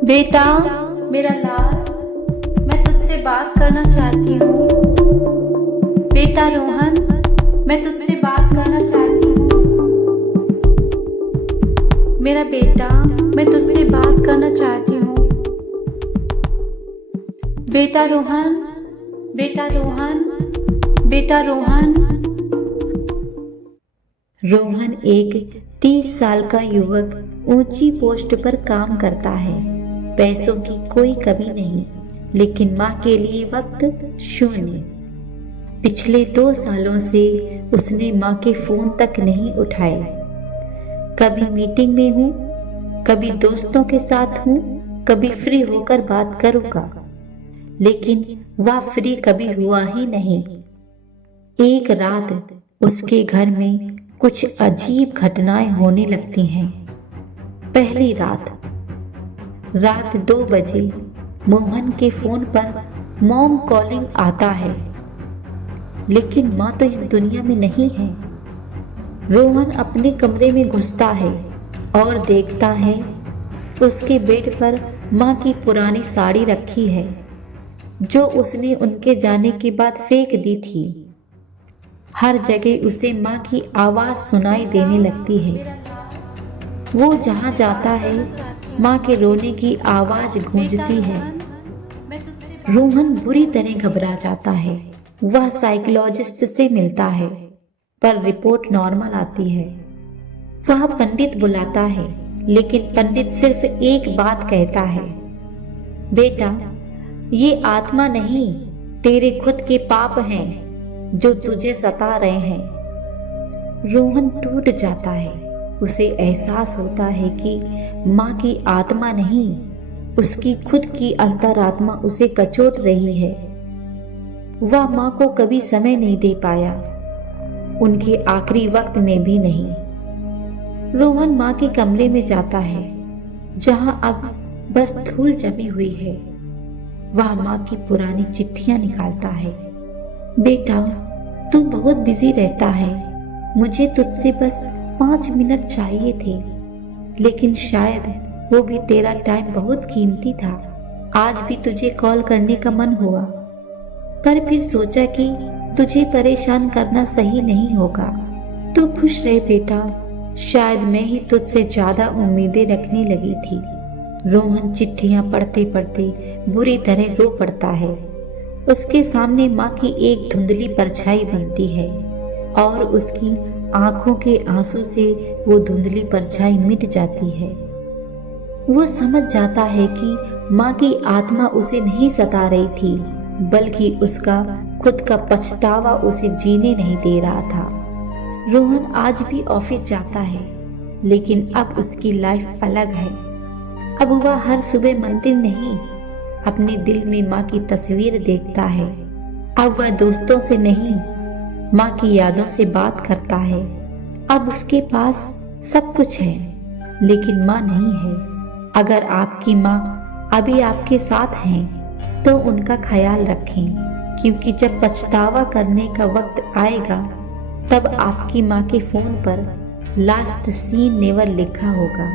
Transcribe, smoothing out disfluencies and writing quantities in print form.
बेटा, मेरा लाल, मैं तुझसे बात करना चाहती हूँ। बेटा रोहन, मैं तुझसे बात करना चाहती हूँ। मेरा बेटा, मैं तुझसे बात करना चाहती हूँ। बेटा रोहन, बेटा रोहन, बेटा रोहन। रोहन एक 30 साल का युवक ऊंची पोस्ट पर काम करता है। पैसों की कोई कमी नहीं, लेकिन माँ के लिए वक्त शून्य। पिछले 2 सालों से उसने माँ के फोन तक नहीं उठाए। कभी मीटिंग में हूँ, कभी दोस्तों के साथ हूँ, कभी फ्री होकर बात करूँगा, लेकिन वह फ्री कभी हुआ ही नहीं। एक रात उसके घर में कुछ अजीब घटनाएं होने लगती हैं। पहली रात 2 बजे मोहन के फोन पर मॉम कॉलिंग आता है, लेकिन माँ तो इस दुनिया में नहीं है। रोहन अपने कमरे में घुसता है और देखता है उसके बेड पर माँ की पुरानी साड़ी रखी है, जो उसने उनके जाने के बाद फेंक दी थी। हर जगह उसे माँ की आवाज सुनाई देने लगती है। वो जहाँ जाता है माँ के रोने की आवाज गूंजती है। रोहन बुरी तरह घबरा जाता है। वह साइकोलॉजिस्ट से मिलता है, पर रिपोर्ट नॉर्मल आती है। वह पंडित बुलाता है, लेकिन पंडित सिर्फ एक बात कहता है, बेटा, ये आत्मा नहीं, तेरे खुद के पाप हैं जो तुझे सता रहे हैं। रोहन टूट जाता है। उसे एहसास होता है कि माँ की आत्मा नहीं, उसकी खुद की अंतरात्मा उसे कचोट रही है। वह माँ को कभी समय नहीं दे पाया, उनके आखिरी वक्त में भी नहीं। रोहन माँ के कमरे में जाता है, जहाँ अब बस धूल जमी हुई है। वह माँ की पुरानी चिट्ठियां निकालता है। बेटा, तू बहुत बिजी रहता है, मुझे तुझसे बस 5 मिनट चाहिए थे, लेकिन शायद वो भी तेरा टाइम बहुत कीमती था। आज भी तुझे कॉल करने का मन हुआ, पर फिर सोचा कि तुझे परेशान करना सही नहीं होगा। तू खुश रहे बेटा, शायद मैं ही तुझसे ज्यादा उम्मीदें रखने लगी थी। रोहन चिट्ठियां पढ़ते पढ़ते बुरी तरह रो पड़ता है। उसके सामने माँ की एक धुंधली परछाई बनती है और उसकी आंखों के आंसू से वो धुंधली परछाई मिट जाती है। वो समझ जाता है कि माँ की आत्मा उसे नहीं सता रही थी, बल्कि उसका खुद का पछतावा उसे जीने नहीं दे रहा था। रोहन आज भी ऑफिस जाता है, लेकिन अब उसकी लाइफ अलग है। अब वह हर सुबह मंदिर नहीं, अपने दिल में माँ की तस्वीर देखता है। अब वह दोस्तों से नहीं, माँ की यादों से बात करता है। अब उसके पास सब कुछ है, लेकिन माँ नहीं है। अगर आपकी माँ अभी आपके साथ हैं, तो उनका ख्याल रखें, क्योंकि जब पछतावा करने का वक्त आएगा, तब आपकी माँ के फोन पर लास्ट सीन नेवर लिखा होगा।